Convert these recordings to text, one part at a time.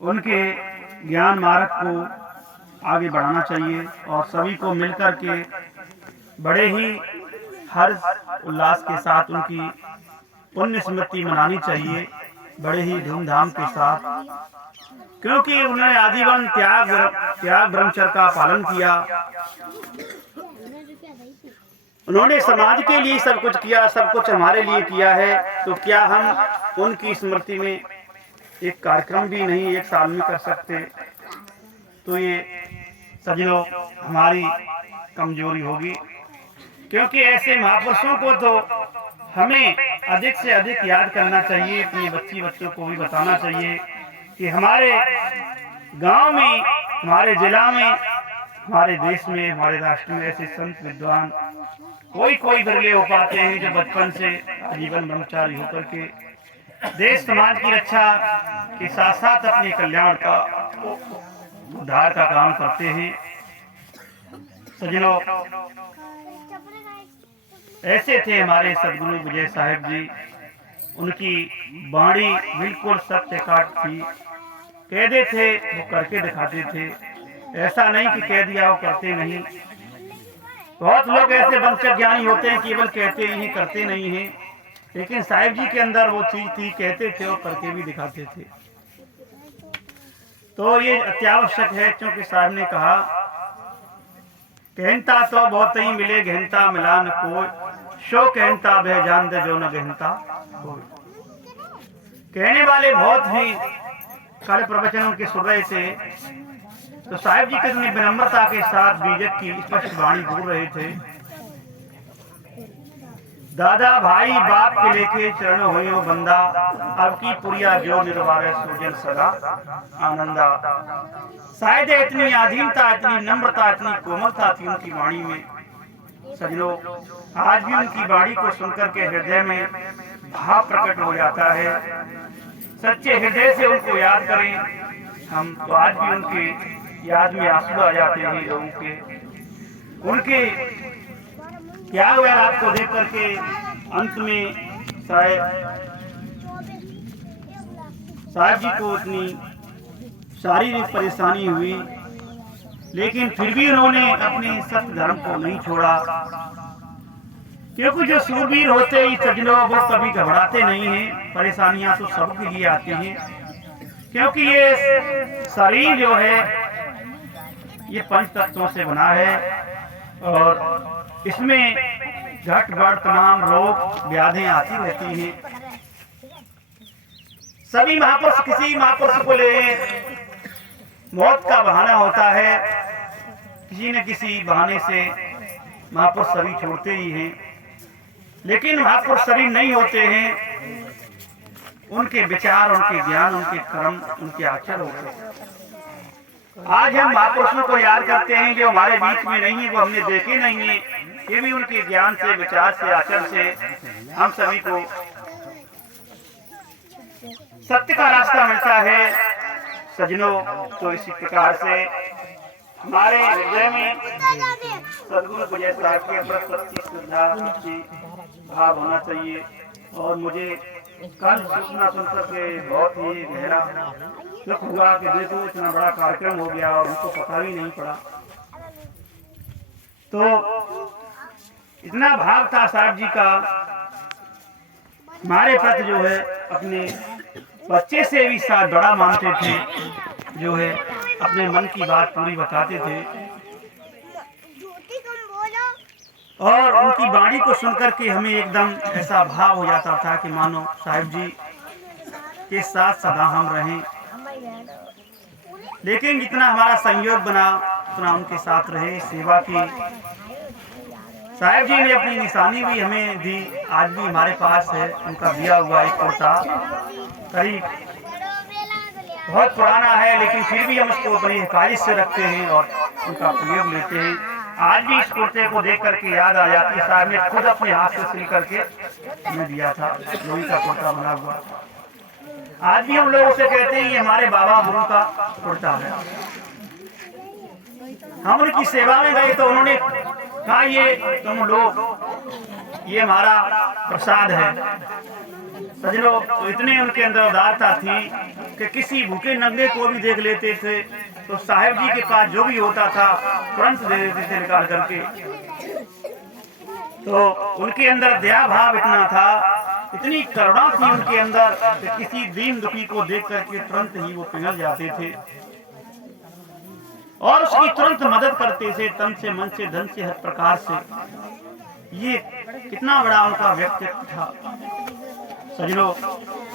उनके ज्ञान मार्ग को आगे बढ़ाना चाहिए और सभी को मिलकर के बड़े ही हर्ष उल्लास के साथ उनकी पुण्य स्मृति मनानी चाहिए, बड़े ही धूमधाम के साथ, क्योंकि उन्होंने आजीवन त्याग ब्रह्मचर्य का पालन किया। उन्होंने समाज के लिए सब कुछ किया, सब कुछ हमारे लिए किया है। तो क्या हम उनकी स्मृति में एक कार्यक्रम भी नहीं एक साल में कर सकते? तो ये सज्जनों हमारी कमजोरी होगी, क्योंकि ऐसे महापुरुषों को तो हमें अधिक से अधिक याद करना चाहिए। अपने बच्चों को भी बताना चाहिए कि हमारे गांव में, हमारे जिला में, हमारे देश में, हमारे राष्ट्र में ऐसे संत विद्वान कोई बिरले हो पाते हैं जो बचपन से आजीवन ब्रह्मचारी होकर के देश समाज की रक्षा के साथ साथ अपने कल्याण का उद्धार का काम करते हैं। सज्जनों, ऐसे थे हमारे सदगुरु विजय साहिब जी। उनकी वाणी बिल्कुल सत्य काट थी। कहते थे वो करके दिखाते थे, ऐसा नहीं कि कह दिया वो करते नहीं। बहुत लोग ऐसे वंशज ज्ञानी होते हैं, केवल कहते ही करते नहीं हैं, लेकिन साहिब जी के अंदर वो चीज थी, कहते थे और करके भी दिखाते थे। तो ये अत्यावश्यक है, क्योंकि साहब ने कहा कहनता तो बहुत ही मिले, गहनता मिला न कोई, शो कहनता बह जान दे जो न गहनता कोई। कहने वाले बहुत ही सारे प्रवचनों के सुन रहे थे, तो साहिब जी कितनी विनम्रता के साथ बीजक की स्पष्ट वाणी बोल रहे थे। दादा भाई बाप के लेके चरण होयो बंदा, अब की पुरिया जो निर्वारे सूजन सदा आनंदा। शायद इतनी आधीनता, इतनी नम्रता, इतनी कोमलता थी उनकी वाणी में। सजनों, आज भी उनकी वाणी को सुनकर के हृदय में भाव प्रकट हो जाता है। सच्चे हृदय से उनको याद करें हम, तो आज भी उनके याद में आंसू आ जाते हैं लोगों के। उनके क्या हुआ आपको देख करके अंत में साहिब जी को इतनी शारीरिक परेशानी हुई, लेकिन फिर भी उन्होंने अपने सत्य धर्म को नहीं छोड़ा। क्योंकि जो सूरवीर होते हैं सज्जनों, वो कभी घबराते नहीं हैं। परेशानियां तो सबके लिए आती हैं, क्योंकि ये शरीर जो है ये पंच तत्वों से बना है और इसमें झट बढ़ तमाम रोग व्याधियां आती रहती हैं। सभी महापुरुष किसी महापुरुष को ले मौत का बहाना होता है, किसी न किसी बहाने से महापुरुष शरीर छोड़ते ही हैं, लेकिन महापुरुष शरीर नहीं होते हैं। उनके विचार, उनके ज्ञान, उनके कर्म, उनके आचरण होते हैं। आज हम महापुरुषों को याद करते हैं जो हमारे बीच में नहीं है, वो हमने देखे नहीं है। ये भी उनके ज्ञान से, विचार से, आचरण से हम सभी को सत्य का रास्ता मिलता है। सज्जनों, तो इसी प्रकार से हमारे हृदय में सदगुरु विजय साहिब के प्रति श्रद्धा भाव होना चाहिए। और मुझे कल सूचना सुनकर के बहुत ही गहरा दुख हुआ कि देखो इतना बड़ा कार्यक्रम हो गया और हमको पता भी नहीं पड़ा। तो इतना भाव था साहब जी का हमारे प्रति, जो है अपने बच्चे से भी साथ बड़ा मानते थे, जो है अपने मन की बात पूरी बताते थे। और उनकी वाणी को सुनकर के हमें एकदम ऐसा भाव हो जाता था कि मानो साहिब जी के साथ सदा हम रहें। लेकिन जितना हमारा संयोग बना उतना उनके साथ रहे, सेवा की। साहिब जी ने अपनी निशानी भी हमें दी, आज भी हमारे पास है उनका दिया हुआ एक कुर्ता, करीब बहुत पुराना है, लेकिन फिर भी हम उसको बड़ी हिफाजत से रखते हैं और उनका प्रयोग लेते हैं। आज भी इस कुर्ते को देख करके याद आ जाती है, साहब ने खुद अपने हाथ से सिल करके हमें दिया था, लोही का कुर्ता बना हुआ। आज भी हम लोग उसे कहते हैं ये हमारे बाबा गुरु का कुर्ता है। हम उनकी सेवा में गए तो उन्होंने हाँ ये तुम लोग, ये हमारा प्रसाद है। सजनों, तो इतने उनके अंदर उदारता थी कि किसी भूखे नंगे को भी देख लेते थे तो साहेब जी के पास जो भी होता था तुरंत दे देते थे निकाल करके। तो उनके अंदर दया भाव इतना था, इतनी करुणा थी उनके अंदर कि किसी दीन दुखी को देख करके तुरंत ही वो पिघल जाते थे और उसकी तुरंत मदद करते थे, तन से, मन से, धन से, हर प्रकार से। ये कितना बड़ा उनका व्यक्तित्व था। सजनों,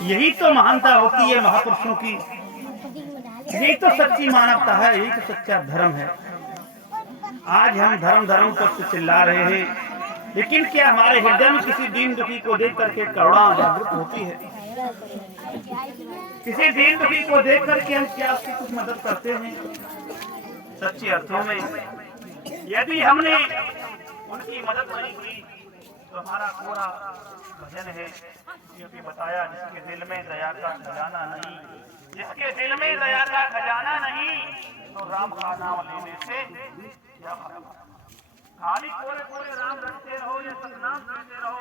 यही तो महानता होती है महापुरुषों की, यही तो सच्ची मानवता है, यही तो सच्चा धर्म है। आज हम धर्म धर्म पर चिल्ला रहे हैं, लेकिन क्या हमारे हृदय में किसी दीन दुखी को देख करके करुणा जागृत होती है? किसी दीन दुखी को देख करके हम क्या उसकी कुछ मदद करते हैं? सच्चे अर्थों में यदि हमने उनकी मदद नहीं की तो हमारा पूरा भजन है, क्योंकि बताया जिसके दिल में दया का खजाना नहीं, जिसके दिल में दया का खजाना नहीं तो राम का नाम लेने से क्या फायदा? खाली पूरे पूरे राम रखते रहो या सतनाम करते रहो,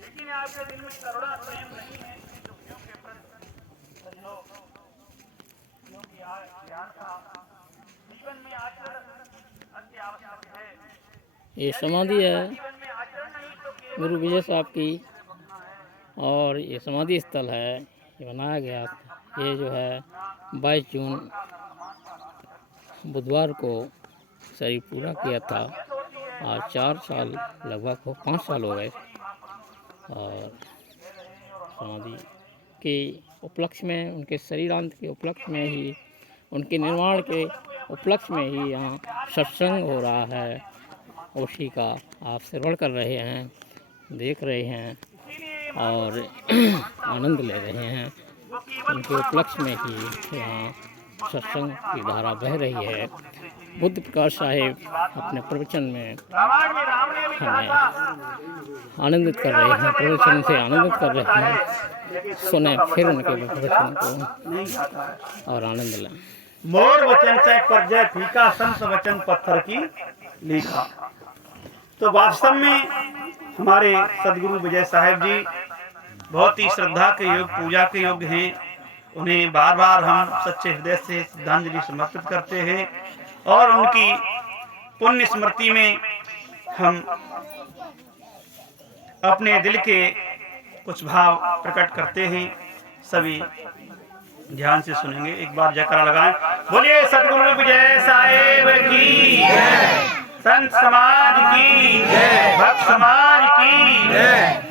लेकिन आपके दिल में करुणा प्रेम नहीं है दुखियों के प्रति। सजनों, क्योंकि ज्ञान का जीवन में आचरण अति आवश्यक है। ये समाधि है गुरु विजय साहब की, और ये समाधि स्थल है, ये बनाया गया। ये जो है 22 जून बुधवार को शरीर पूरा किया था। आज 4 साल लगभग 5 साल हो गए, और समाधि के उपलक्ष्य में, उनके शरीरांत के उपलक्ष्य में ही, उनके निर्माण के उपलक्ष्य में ही यहाँ सत्संग हो रहा है। उसी का आप श्रवण कर रहे हैं, देख रहे हैं और आनंद ले रहे हैं। उनके उपलक्ष्य में ही यहाँ सत्संग की धारा बह रही है। बुद्ध प्रकाश साहेब अपने प्रवचन में हमें आनंदित कर रहे हैं, प्रवचन से आनंदित कर रहे हैं। सुने फिर उनके प्रवचन को और आनंद लें। मोर वचन से पर जय फीका, संत वचन पत्थर की लीखा। तो वास्तव में हमारे सदगुरु विजय साहेब जी बहुत ही श्रद्धा के योग, पूजा के योग्य हैं। उन्हें बार बार हम सच्चे हृदय से श्रद्धांजलि समर्पित करते हैं और उनकी पुण्य स्मृति में हम अपने दिल के कुछ भाव प्रकट करते हैं। सभी ध्यान से सुनेंगे, एक बार जयकारा लगाएं। बोलिए सदगुरु विजय साहेब की जय, संत समाज की जय, भक्त समाज की जय।